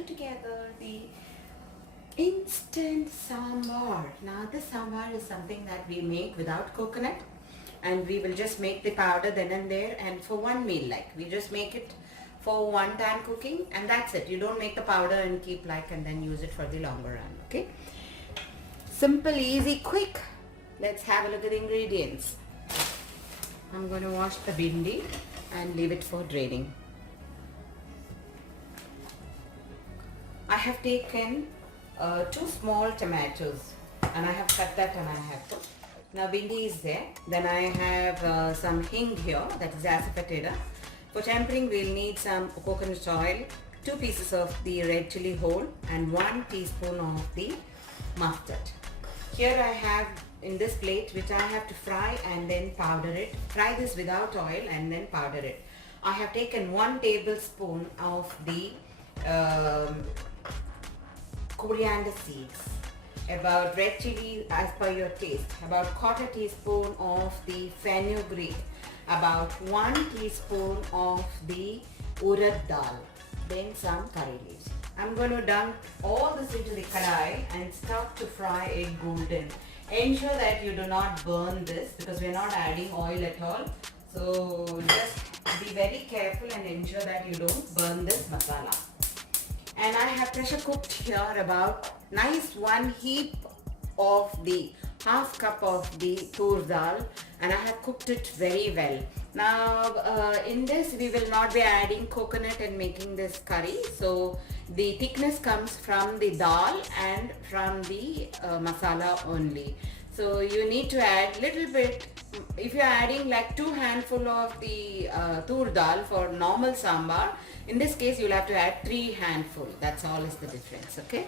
do together the instant sambar. Now this sambar is something that we make without coconut, and we will just make the powder then and there, and for one meal, like we just make it for one time cooking, and that's it. You don't make the powder and keep and then use it for the longer run. Okay, simple, easy, quick. Let's have a look at the ingredients. I'm going to wash the bindi and leave it for draining. I have taken 2 small tomatoes and I have cut that and I have put. Now bindi is there. Then I have some hing here, that is asafoetida. For tempering we'll need some coconut oil, 2 pieces of the red chili whole and 1 teaspoon of the mustard. Here I have in this plate which I have to fry and then powder it. Fry this without oil and then powder it. I have taken 1 tablespoon of the coriander seeds, about red chili as per your taste, about 1/4 teaspoon of the fenugreek, about 1 teaspoon of the urad dal, then some curry leaves. I'm going to dump all this into the kadai and start to fry it golden. Ensure that you do not burn this because we are not adding oil at all. So just be very careful and ensure that you don't burn this masala. And I have pressure cooked here about nice 1 heap of the half cup of the tur dal, and I have cooked it very well. Now in this we will not be adding coconut and making this curry, so the thickness comes from the dal and from the masala only. So you need to add little bit. If you are adding like 2 handful of the tur dal for normal sambar, in this case you will have to add 3 handful. That's all is the difference. Okay,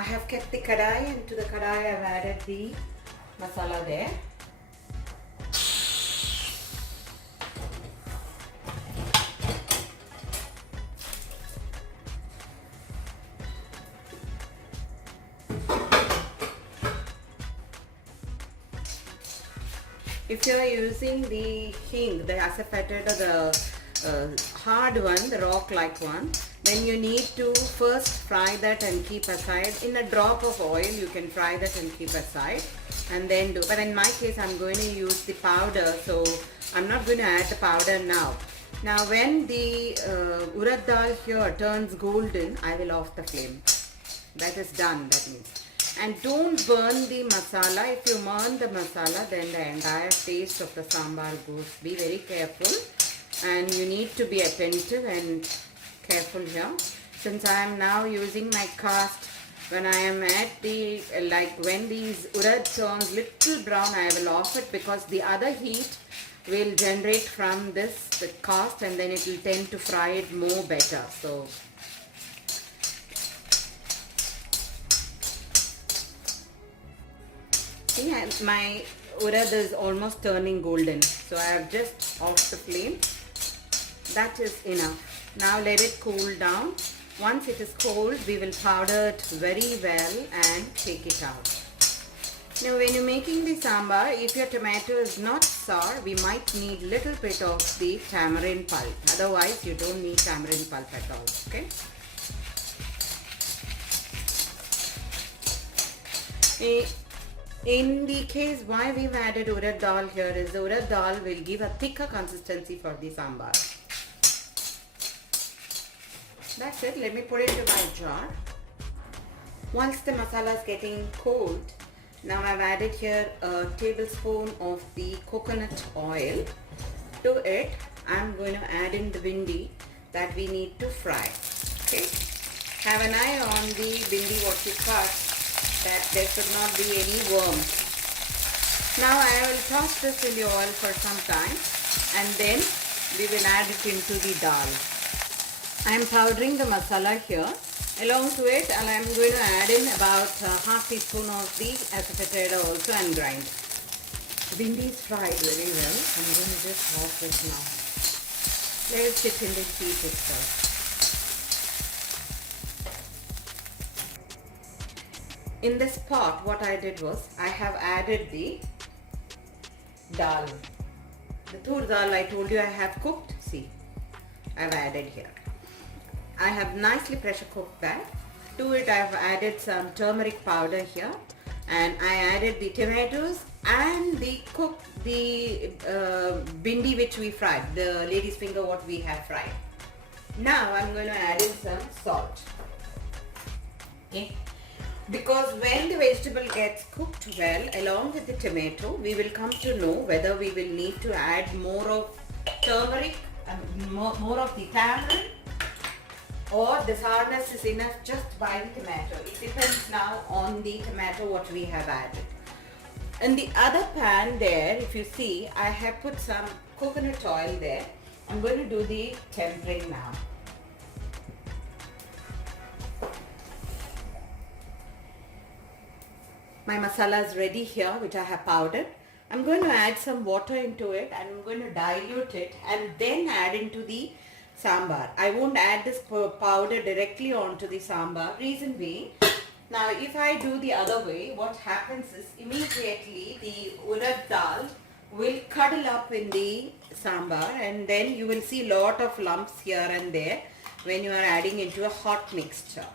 I have kept the kadai, and to the kadai I have added the masala there. If you are using the hing, the asafoetida, the hard one, the rock-like one, then you need to first fry that and keep aside. In a drop of oil, you can fry that and keep aside, and then do. But in my case, I'm going to use the powder, so I'm not going to add the powder now. Now, when the urad dal here turns golden, I will off the flame. That is done. That means. And don't burn the masala. If you burn the masala, then the entire taste of the sambar goes. Be very careful, and you need to be attentive and careful here. Since I am now using my cast, when I am at the, when these urad turns little brown, I will off it because the other heat will generate from this the cast, and then it will tend to fry it more better. So see, my urad is almost turning golden, so I have just off the flame. That is enough. Now let it cool down. Once it is cold, we will powder it very well and take it out. Now when you're making the sambar, if your tomato is not sour, we might need little bit of the tamarind pulp. Otherwise, you don't need tamarind pulp at all. Okay. In the case why we've added urad dal here is the urad dal will give a thicker consistency for the sambar. That's it. Let me put it in my jar. Once the masala is getting cold, now I've added here a tablespoon of the coconut oil. To it, I'm going to add in the bindi that we need to fry. Okay. Have an eye on the bindi what you cut, that there should not be any worms. Now I will toss this in the oil for some time, and then we will add it into the dal. I am powdering the masala here. Along to it, I am going to add in about half teaspoon of the asafoetida also and grind. Bindi is fried very well. I'm going to just off it now. Let it sit in the heat itself. In this pot, what I did was, I have added the dal. The tur dal I told you I have cooked. See, I have added here. I have nicely pressure cooked that. To it I have added some turmeric powder here, and I added the tomatoes and the bindi which we fried, the lady's finger what we have fried. Now I'm going to add in some salt. Okay. Because when the vegetable gets cooked well along with the tomato, we will come to know whether we will need to add more of turmeric, more of the tamarind, or the sourness is enough just by the tomato. It depends now on the tomato what we have added. In the other pan there, if you see, I have put some coconut oil there. I'm going to do the tempering now. My masala is ready here, which I have powdered. I'm going to add some water into it and I'm going to dilute it and then add into the sambar. I won't add this powder directly onto the sambar. Reason being, now if I do the other way, what happens is immediately the urad dal will cuddle up in the sambar, and then you will see lot of lumps here and there when you are adding into a hot mixture.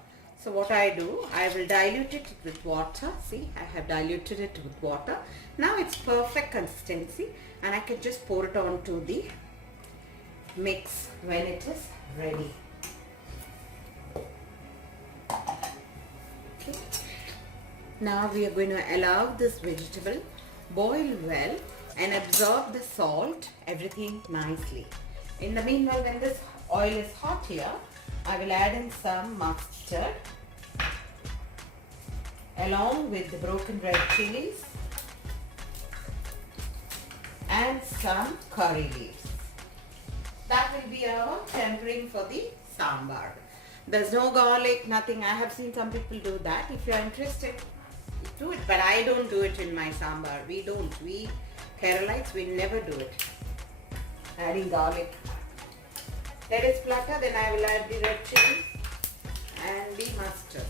So what I do, I will dilute it with water. See, I have diluted it with water. Now it's perfect consistency and I can just pour it onto the mix when it is ready. Okay. Now we are going to allow this vegetable boil well and absorb the salt, everything nicely. In the meanwhile, when this oil is hot here, I will add in some mustard along with the broken red chilies and some curry leaves. That will be our tempering for the sambar. There's no garlic, nothing. I have seen some people do that. If you are interested, do it, but I don't do it in my sambar. We don't. We Keralites, we never do it. Adding garlic. Let it splatter, then I will add the red chili and the mustard.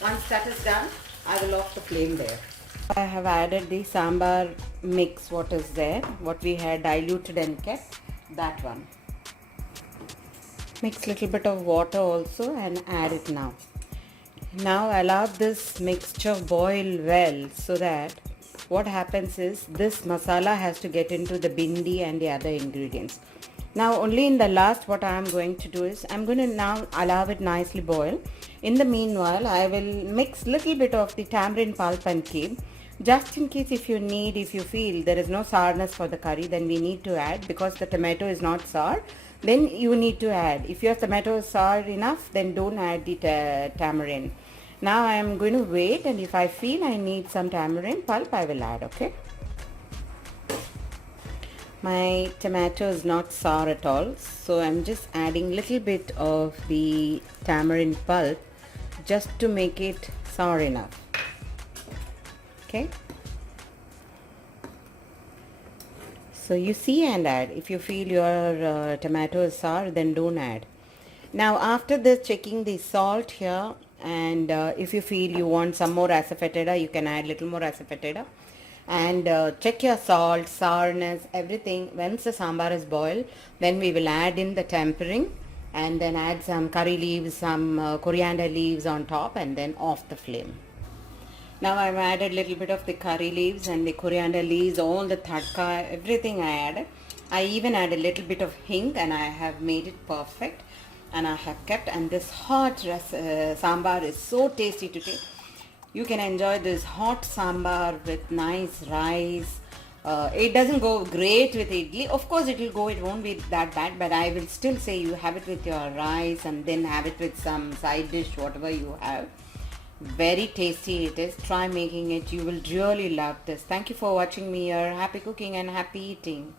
Once that is done, I will off the flame there. I have added the sambar mix, what is there, what we had diluted and kept, that one. Mix little bit of water also and add it now. Now allow this mixture boil well, so that what happens is this masala has to get into the bindi and the other ingredients. Now only in the last what I am going to do is I am going to now allow it nicely boil. In the meanwhile, I will mix little bit of the tamarind pulp and keep, just in case if you feel there is no sourness for the curry, then we need to add, because the tomato is not sour, then you need to add. If your tomato is sour enough, then don't add the tamarind. Now I am going to wait, and if I feel I need some tamarind pulp, I will add, okay? My tomato is not sour at all, so I'm just adding little bit of the tamarind pulp just to make it sour enough. Okay, so you see and add. If you feel your tomato is sour, then don't add. Now after this, checking the salt here, and if you feel you want some more asafoetida, you can add little more asafoetida. And check your salt, sourness, everything. Once the sambar is boiled, then we will add in the tempering and then add some curry leaves, some coriander leaves on top, and then off the flame. Now I've added little bit of the curry leaves and the coriander leaves, all the tadka, everything I added. I even added a little bit of hing, and I have made it perfect, and I have kept. And this hot sambar is so tasty to take. You can enjoy this hot sambar with nice rice. It doesn't go great with idli. Of course it will go, it won't be that bad, but I will still say you have it with your rice and then have it with some side dish, whatever you have. Very tasty it is. Try making it. You will really love this. Thank you for watching me here. Happy cooking and happy eating.